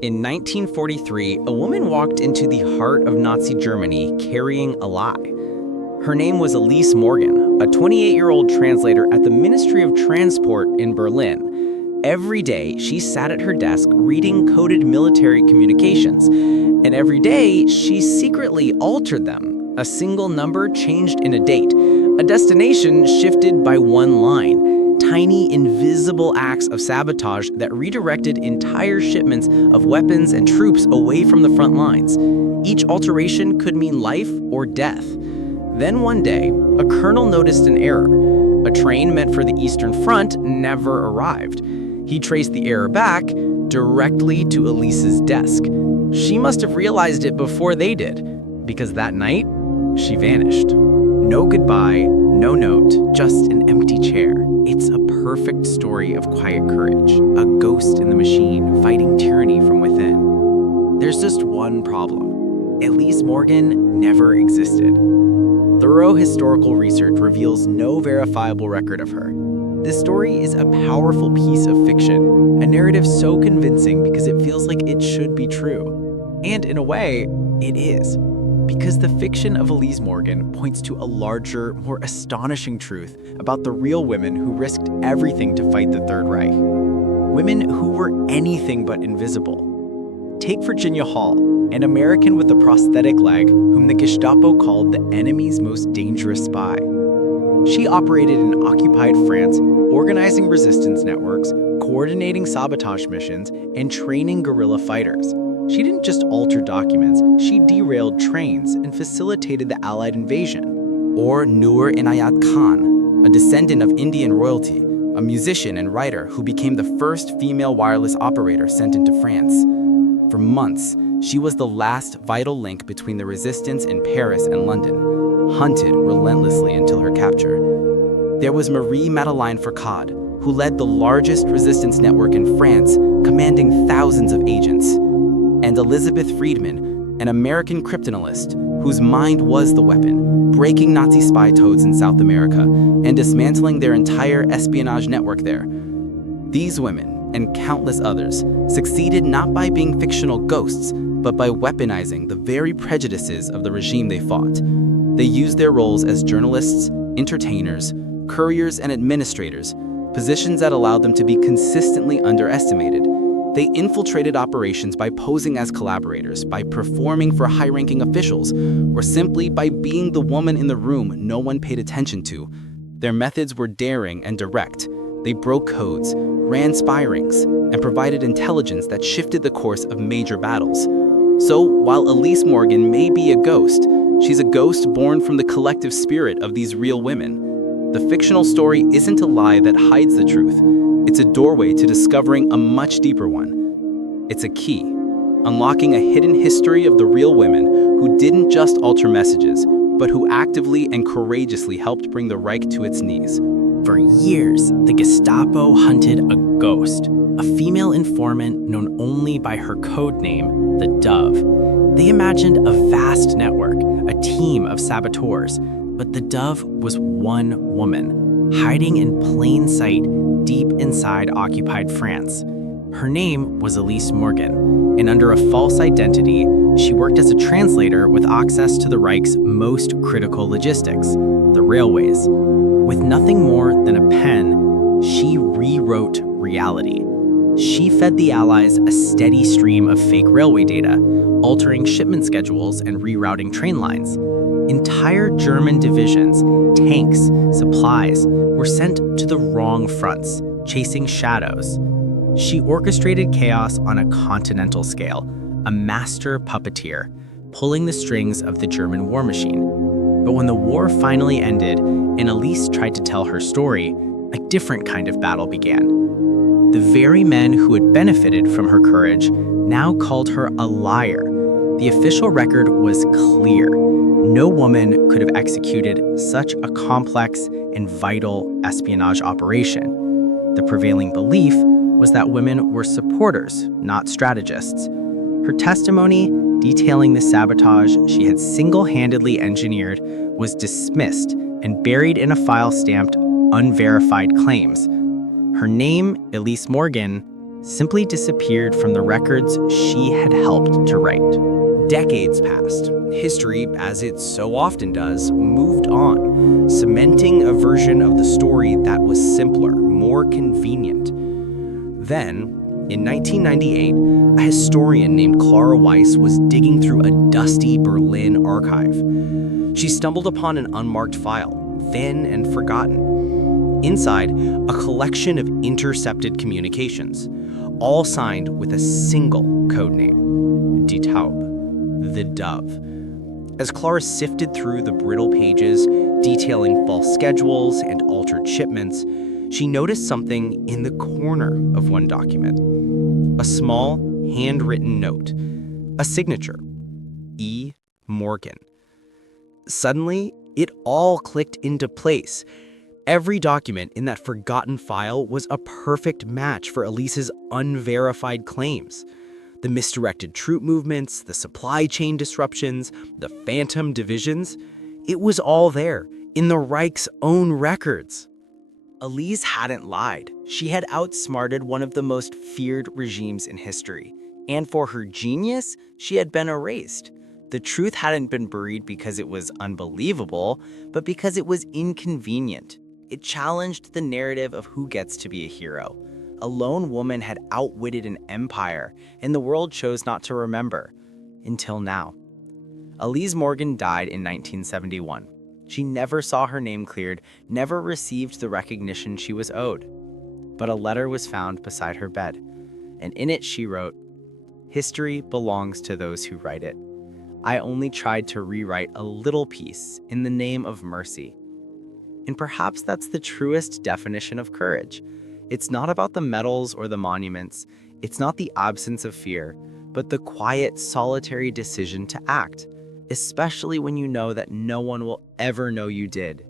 In 1943, a woman walked into the heart of Nazi Germany carrying a lie. Her name was Elise Morgen, a 28-year-old translator at the Ministry of Transport in Berlin. Every day, she sat at her desk reading coded military communications, and every day, she secretly altered them. A single number changed in a date, a destination shifted by one line. Tiny, invisible acts of sabotage that redirected entire shipments of weapons and troops away from the front lines. Each alteration could mean life or death. Then one day, a colonel noticed an error. A train meant for the Eastern Front never arrived. He traced the error back directly to Elise's desk. She must have realized it before they did, because that night, she vanished. No goodbye, no note, just an empty chair. It's a perfect story of quiet courage, a ghost in the machine fighting tyranny from within. There's just one problem. Elise Morgen never existed. Thorough historical research reveals no verifiable record of her. This story is a powerful piece of fiction, a narrative so convincing because it feels like it should be true. And in a way, it is. Because the fiction of Elise Morgen points to a larger, more astonishing truth about the real women who risked everything to fight the Third Reich. Women who were anything but invisible. Take Virginia Hall, an American with a prosthetic leg whom the Gestapo called the enemy's most dangerous spy. She operated in occupied France, organizing resistance networks, coordinating sabotage missions, and training guerrilla fighters. She didn't just alter documents, she derailed trains and facilitated the Allied invasion. Or Noor Inayat Khan, a descendant of Indian royalty, a musician and writer who became the first female wireless operator sent into France. For months, she was the last vital link between the resistance in Paris and London, hunted relentlessly until her capture. There was Marie Madeleine Fourcade, who led the largest resistance network in France, commanding thousands of agents. And Elizabeth Friedman, an American cryptanalyst whose mind was the weapon, breaking Nazi spy toads in South America and dismantling their entire espionage network there. These women, and countless others, succeeded not by being fictional ghosts, but by weaponizing the very prejudices of the regime they fought. They used their roles as journalists, entertainers, couriers, and administrators, positions that allowed them to be consistently underestimated. They infiltrated operations by posing as collaborators, by performing for high-ranking officials, or simply by being the woman in the room no one paid attention to. Their methods were daring and direct. They broke codes, ran spy rings, and provided intelligence that shifted the course of major battles. So, while Elise Morgen may be a ghost, she's a ghost born from the collective spirit of these real women. The fictional story isn't a lie that hides the truth. It's a doorway to discovering a much deeper one. It's a key, unlocking a hidden history of the real women who didn't just alter messages, but who actively and courageously helped bring the Reich to its knees. For years, the Gestapo hunted a ghost, a female informant known only by her code name, the Dove. They imagined a vast network, a team of saboteurs, but the Dove was one woman, hiding in plain sight deep inside occupied France. Her name was Elise Morgen, and under a false identity, she worked as a translator with access to the Reich's most critical logistics, the railways. With nothing more than a pen, she rewrote reality. She fed the Allies a steady stream of fake railway data, altering shipment schedules and rerouting train lines. Entire German divisions, tanks, supplies were sent to the wrong fronts, chasing shadows. She orchestrated chaos on a continental scale, a master puppeteer, pulling the strings of the German war machine. But when the war finally ended and Elise tried to tell her story, a different kind of battle began. The very men who had benefited from her courage now called her a liar. The official record was clear. No woman could have executed such a complex and vital espionage operation. The prevailing belief was that women were supporters, not strategists. Her testimony, detailing the sabotage she had single-handedly engineered, was dismissed and buried in a file stamped unverified claims. Her name, Elise Morgen, simply disappeared from the records she had helped to write. Decades passed. History, as it so often does, moved on, cementing a version of the story that was simpler, more convenient. Then, in 1998, a historian named Clara Weiss was digging through a dusty Berlin archive. She stumbled upon an unmarked file, thin and forgotten. Inside, a collection of intercepted communications, all signed with a single codename, Die Taube, the dove. As Clara sifted through the brittle pages detailing false schedules and altered shipments, she noticed something in the corner of one document. A small, handwritten note. A signature. E. Morgen. Suddenly, it all clicked into place. Every document in that forgotten file was a perfect match for Elise's unverified claims. The misdirected troop movements, the supply chain disruptions, the phantom divisions, it was all there, in the Reich's own records. Elise hadn't lied. She had outsmarted one of the most feared regimes in history. And for her genius, she had been erased. The truth hadn't been buried because it was unbelievable, but because it was inconvenient. It challenged the narrative of who gets to be a hero. A lone woman had outwitted an empire, and the world chose not to remember. Until now. Elise Morgen died in 1971. She never saw her name cleared, never received the recognition she was owed. But a letter was found beside her bed, and in it she wrote, "History belongs to those who write it. I only tried to rewrite a little piece in the name of mercy." And perhaps that's the truest definition of courage. It's not about the medals or the monuments. It's not the absence of fear, but the quiet, solitary decision to act, especially when you know that no one will ever know you did.